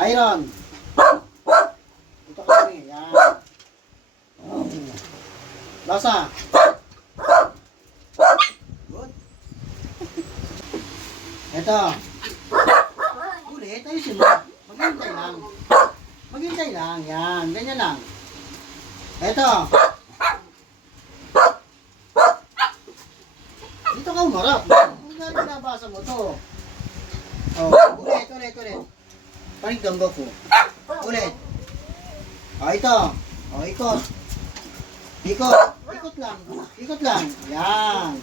Iron. Dito ka rin. Yan. Basa. Good. Ito. Ulit. Ayusin mo. Maghintay lang. Maghintay lang. Yan. Ganyan lang. Ito. Dito ka umarap. Kung nabasa mo to. Oh, ulit. Paligdang ko. Ulit. Oh, ito. Oh, ikot. Ikot lang. Yan.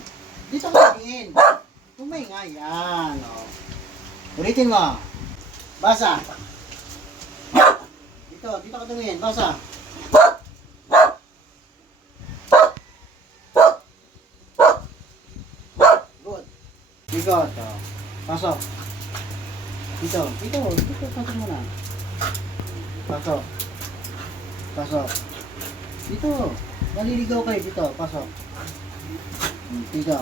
Dito ka tingin. Umingay. Yan. Oh. Ulitin mo. Basa. Dito ka tumingin. Basa. Good. Ikot. Oh. Pasok. Dito, pasok mo na. Pasok. Dito. Naliligaw kayo dito, pasok. Dito.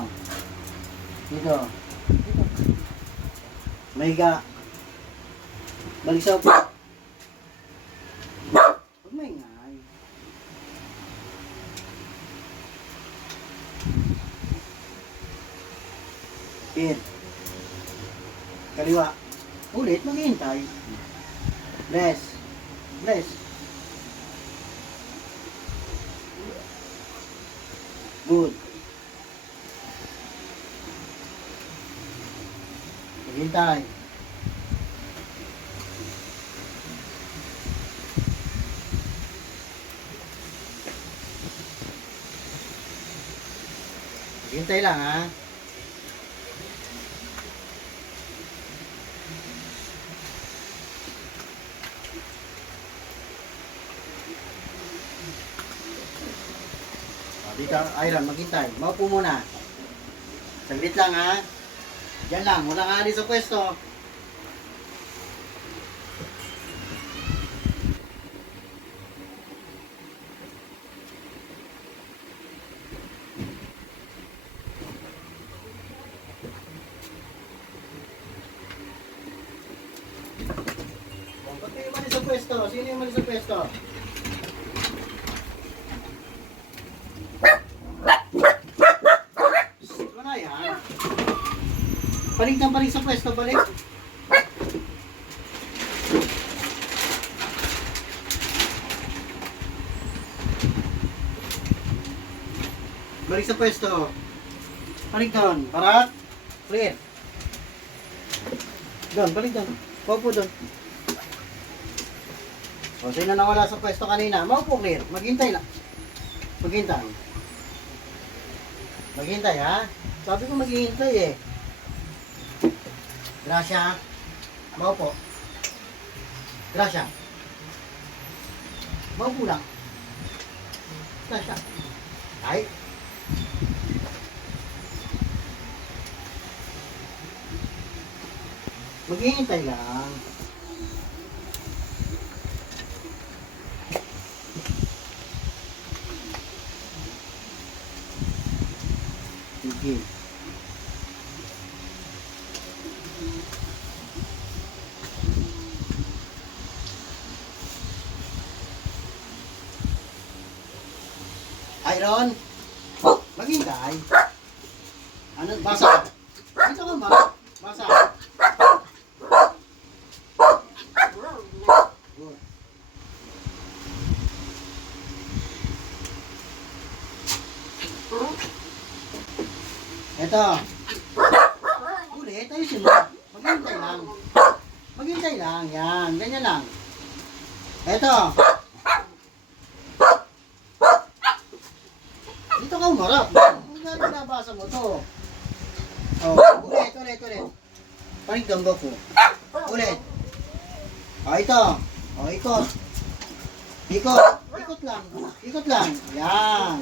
Mahiga. Balik sa upo. Huwag maingay. Pin. Kaliwa. Ulit, maghihintay. Bless. Good. Maghihintay. Maghihintay lang, ha? Dito, Iron, maghintay. Maupo muna. Saglit lang, ha? Diyan lang, walang alis sa pwesto. Ba't kayo umalis sa pwesto? Sino yung umalis sa pwesto? Balik sa pwesto, balik. Balik sa pwesto. Balik doon, parat. Clear. Doon, balik doon. Paupo doon. O, sino na nawala sa pwesto kanina? Maupo, clear. Maghintay lang. Maghintay, ha? Sabi ko maghihintay, eh. Gracia. Maupo. Gracia. Maupo lang. Gracia. Ay. Maghihintay lang. Sige. Iron, maghintay. Ano, basa. Dito ka ba? Basa. Good. Ito. Ulit, ayusin mo. Maghintay lang. Yan, ganyan lang. Ito. Dito ka umarap. Kung nabasa mo to. Oh, ulit. Paligdang ko. Ulit. Oh, ito. Oh, ikot. Ikot lang. Yan.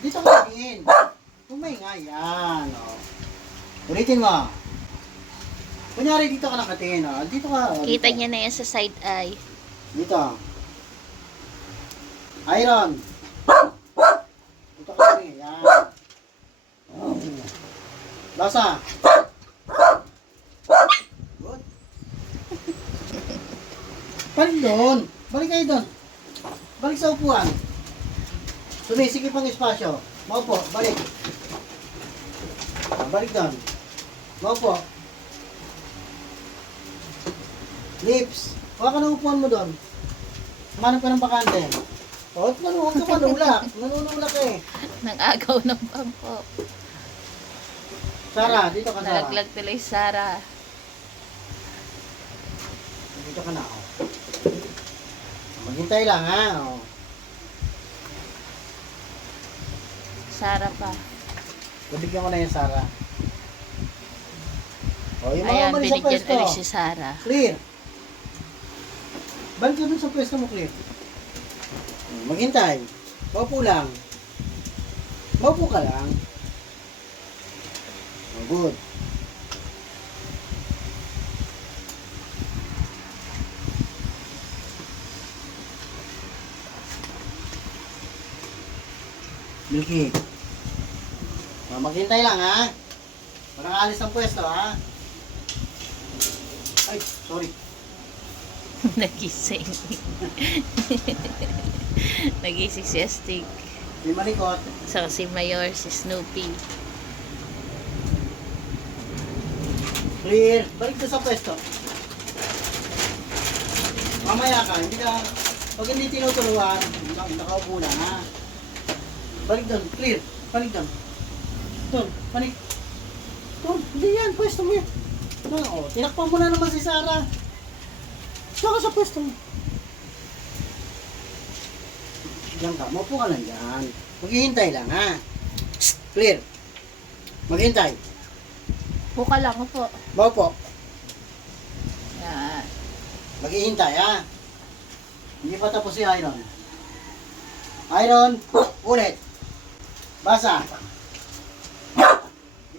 Dito ka tingin. Umingay. Yan. Oh. Ulitin mo. Kunyari dito ka nakatingin. Oh. Dito ka. Oh, Kita dito. niya na yan sa side eye. Dito. Iron. Dito ka rin. Yan. Basa. Good. Balik doon. Balik kayo doon. Balik sa upuan. Sumisikip ang espasyo. Maupo, balik. Balik doon. Maupo. Lips. Huwag ka ng upuan mo doon. Manap ka ng bakante. O, huwag ka manulak. Nanunulak eh. Nang agaw ng bangko. Sara, dito ka Sara. Nalaglag tuloy si Sara. Dito ka na. Oh. Maghintay lang ha. Oh. Sara pa. Nabigyan ko na yung Sara. O, yung mga Ayan, umalis sa binigyan pwesto. ulit si Sara. Clear. Balik ka dun sa pwesto mo, clear. Maghintay. Maupo lang. Maupo ka lang. Oh, good. Milky. Oh, maghintay lang ha. Walang alis ng pwesto ha. Ay, sorry. Nagising. Nagising si Astig. May malikot. So, si Mayor, si Snoopy. Clear. Balik ka sa pwesto. Mamaya ka, hindi ka, pag hindi tinuturuan, nakaupo na ha. Balik doon, clear. Balik doon. Doon, balik. Doon, hindi yan, pwesto mo yan. Doon, oh, tinakpan mo na naman si Sara. Doon ka sa pwesto mo. Diyan ka, maupo ka lang dyan. Maghihintay lang ha. Psst, clear. Maghintay. Buka lang po. Maupo. Yan. Maghihintay ha. Hindi pa tapos si Iron. Iron, ulit. Basa.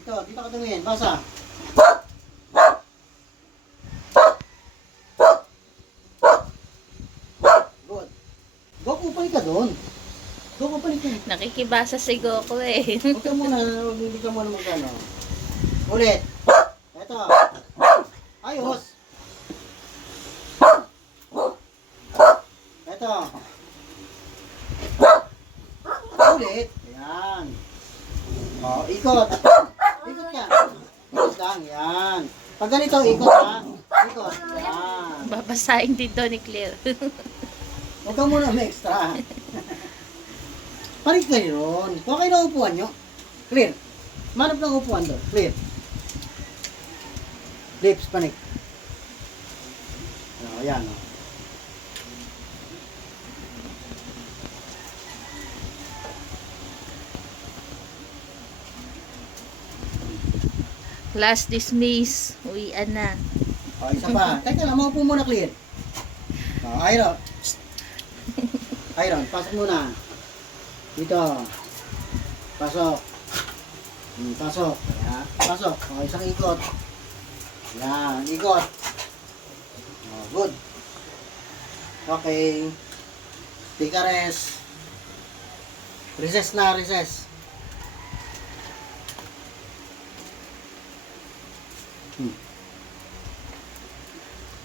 Dito ka tumingin. Basa. Good. Goku, balik ka doon. Goku, balik ka. Nakikibasa si Goku eh. Huwag ka muna, hindi ka muna magkano. Ulit. Eto. Ayos. Eto. Ulit. Ayan. O, ikot. Ikot ka. Ikot lang. Yan. Pag ganito, ikot ha. Ikot. Yan. Babasahin din doon ni Claire. Huwag ka muna may extra. Panik kayo ron. Huwag kayo na upuan nyo. Clear. Manap ng upuan doon. Clear. Lips, panik. O, yan o. Class dismiss. Uwian na. O, isa pa. Teka lang, maupo muna, clear. O, Iron. Psst. Iron, pasok muna. Dito. Pasok. Pasok. Ayan. Pasok. O, isang ikot. Yan, ikot. O, good. Okay. Take a rest. Recess na, recess.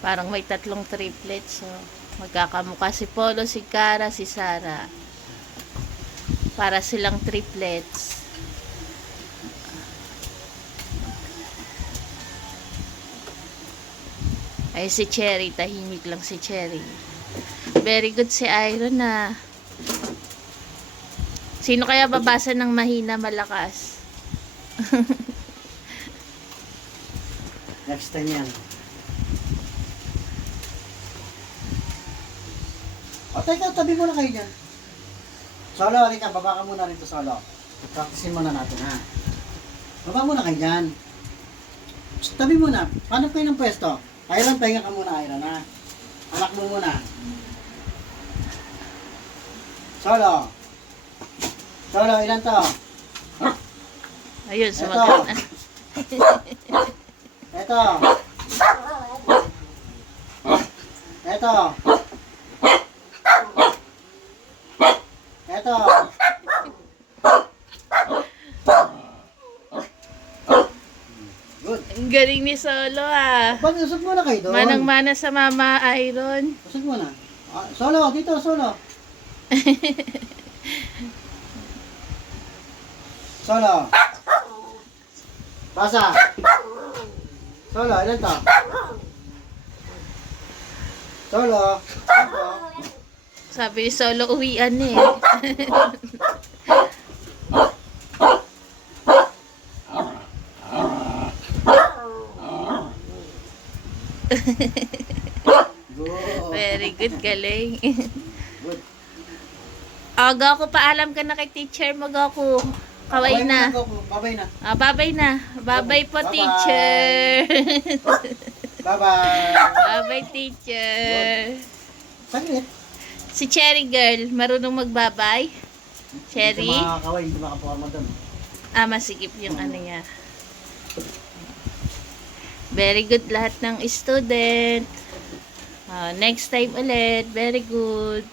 Parang may tatlong triplets. So, magkakamukha si Polo, si Cara, si Sara. Para silang triplets. Ay, si Cherry. Tahimik lang si Cherry. Very good si Iron na. Sino kaya babasa ng mahina malakas? Next time yan. O, teka, tabi muna kayo dyan. Solo, halika, baba ka muna rito, Solo. Practicein muna natin, ha. Baba muna kayo dyan. Psst, tabi muna. Paano kayo ng pwesto? Iron, pahinga ka muna, Iron, ha. Anak mo muna. Solo. Solo, ilan to? Ayun, sumagal na. Eto. Eto. Eto. Good. Ang Galing ni Solo ah. Ba't usap muna kayo doon? Manang-mana sa Mama Iron. Usap muna. Solo, dito, solo. Solo. Pasa. Solo, ilan to? Solo. Ito. Sabi ni Solo, uwian eh. Go. Very good, galing. Good. Aga ako, paalam ka na kay teacher, ako. Kaway na. Babay na. Babay na. Babay po, Bye-bye. teacher. Bye-bye. Babay, teacher. Saglit. Si Cherry Girl, marunong magbabay? Cherry? Hindi makakaway, hindi makaporma doon. Masigip yung ano niya. Very good lahat ng student. Next time ulit. Very good.